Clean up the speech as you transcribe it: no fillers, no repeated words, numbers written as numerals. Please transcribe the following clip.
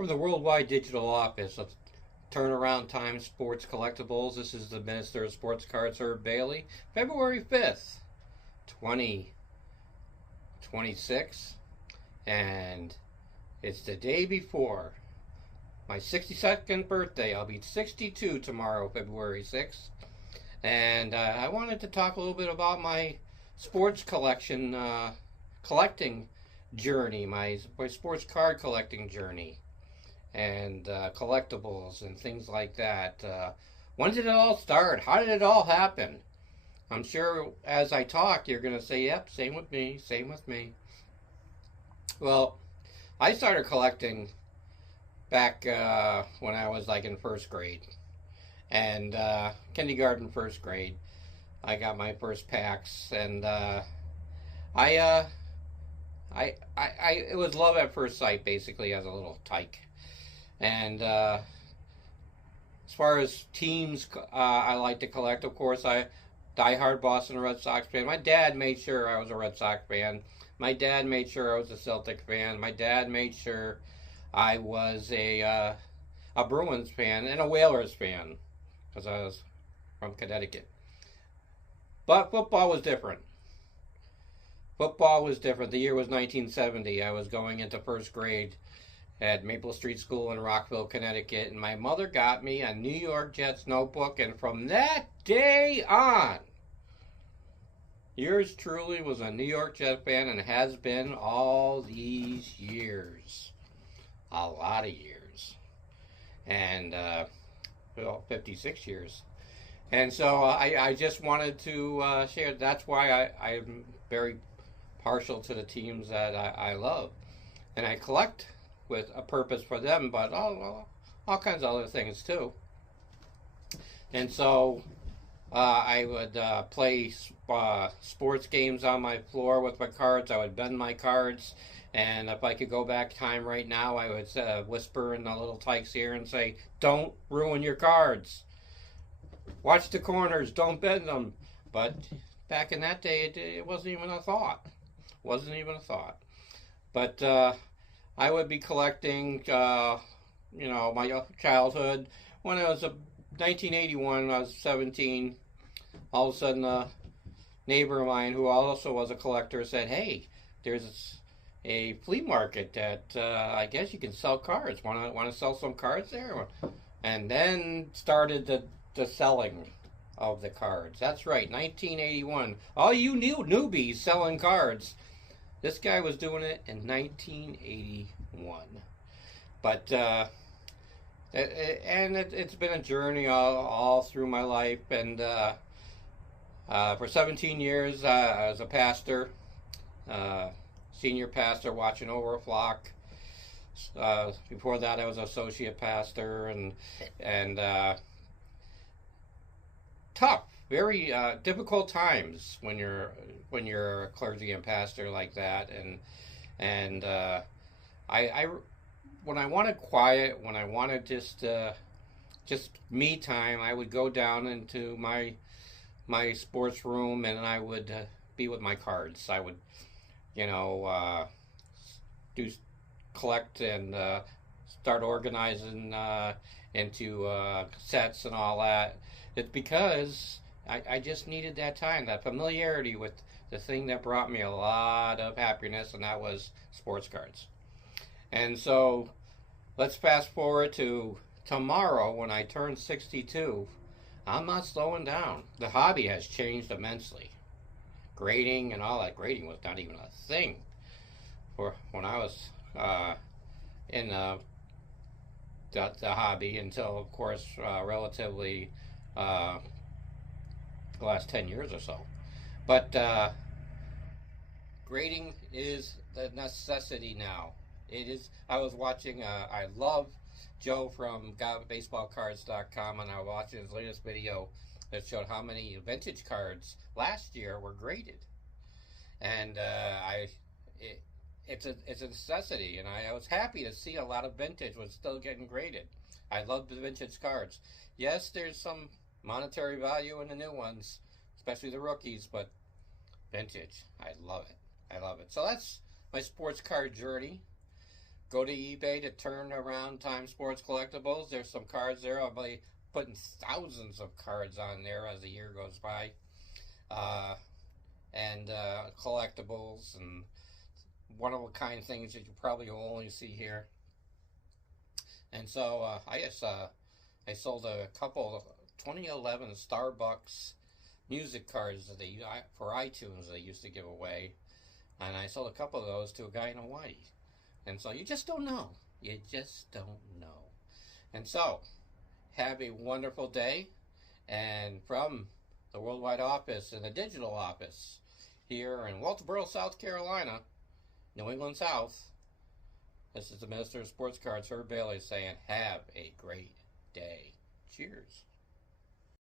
From the Worldwide Digital Office of Turnaround Time Sports Collectibles, this is the Minister of Sports Cards, Herb Bailey, February 5th, 2026, and it's the day before my 62nd birthday. I'll be 62 tomorrow, February 6th, and I wanted to talk a little bit about my sports collecting journey, my sports card collecting journey, and collectibles and things like that. When did it all start? How did it all happen? I'm sure as I talk, you're going to say, yep, same with me, same with me. Well, I started collecting back when I was like in first grade, and kindergarten, first grade. I got my first packs, and it was love at first sight, basically, as a little tyke. And as far as teams, I like to collect. Of course, I diehard Boston Red Sox fan. My dad made sure I was a Red Sox fan. My dad made sure I was a Celtic fan. My dad made sure I was a Bruins fan and a Whalers fan because I was from Connecticut. But football was different. Football was different. The year was 1970. I was going into first grade at Maple Street School in Rockville, Connecticut, and my mother got me a New York Jets notebook, and from that day on, yours truly was a New York Jets fan and has been all these years. A lot of years. And, 56 years. And so I just wanted to share. That's why I'm very partial to the teams that I love. And I collect with a purpose for them, but all kinds of other things too. And so I would play sports games on my floor with my cards. I would bend my cards, and if I could go back time right now, I would whisper in the little tykes here and say, "Don't ruin your cards. Watch the corners. Don't bend them." But back in that day, it wasn't even a thought. Wasn't even a thought. But I would be collecting, my childhood. When I was 1981, when I was 17, all of a sudden a neighbor of mine who also was a collector said, "Hey, there's a flea market that I guess you can sell cards. Want to sell some cards there?" And then started the selling of the cards. That's right, 1981. All you newbies selling cards. This guy was doing it in 1981. But, it's been a journey all through my life. And for 17 years, I was a pastor, senior pastor, watching over a flock. Before that, I was associate pastor, and tough, very difficult times when you're a clergy and pastor like that, and I when I wanted quiet, when I wanted just me time, I would go down into my sports room, and I would be with my cards. I would do collect and start organizing into sets and all that. It's because I just needed that time, that familiarity with the thing that brought me a lot of happiness, and that was sports cards. And so let's fast forward to tomorrow when I turn 62. I'm not slowing down. The hobby has changed immensely. Grading and all that. Grading was not even a thing for when I was in the hobby until, of course, relatively the last 10 years or so. But grading is the necessity now. It is. I was watching, I love Joe from GotBaseballCards.com, and I was watching his latest video that showed how many vintage cards last year were graded. And it's a necessity, and I was happy to see a lot of vintage was still getting graded. I love the vintage cards. Yes, there's some monetary value in the new ones, especially the rookies, but vintage, I love it. I love it. So that's my sports card journey. Go to eBay to turn around Time Sports Collectibles. There's some cards there. I'll be putting thousands of cards on there as the year goes by. Uh, and collectibles and one-of-a-kind things that you probably will only see here. And so I sold a couple of 2011 Starbucks music cards that they for iTunes they used to give away, and I sold a couple of those to a guy in Hawaii. And so you just don't know. You just don't know. And so, have a wonderful day. And from the Worldwide Office and the Digital Office here in Walterboro, South Carolina, New England South, this is the Minister of Sports Cards, Herb Bailey, saying have a great day. Cheers.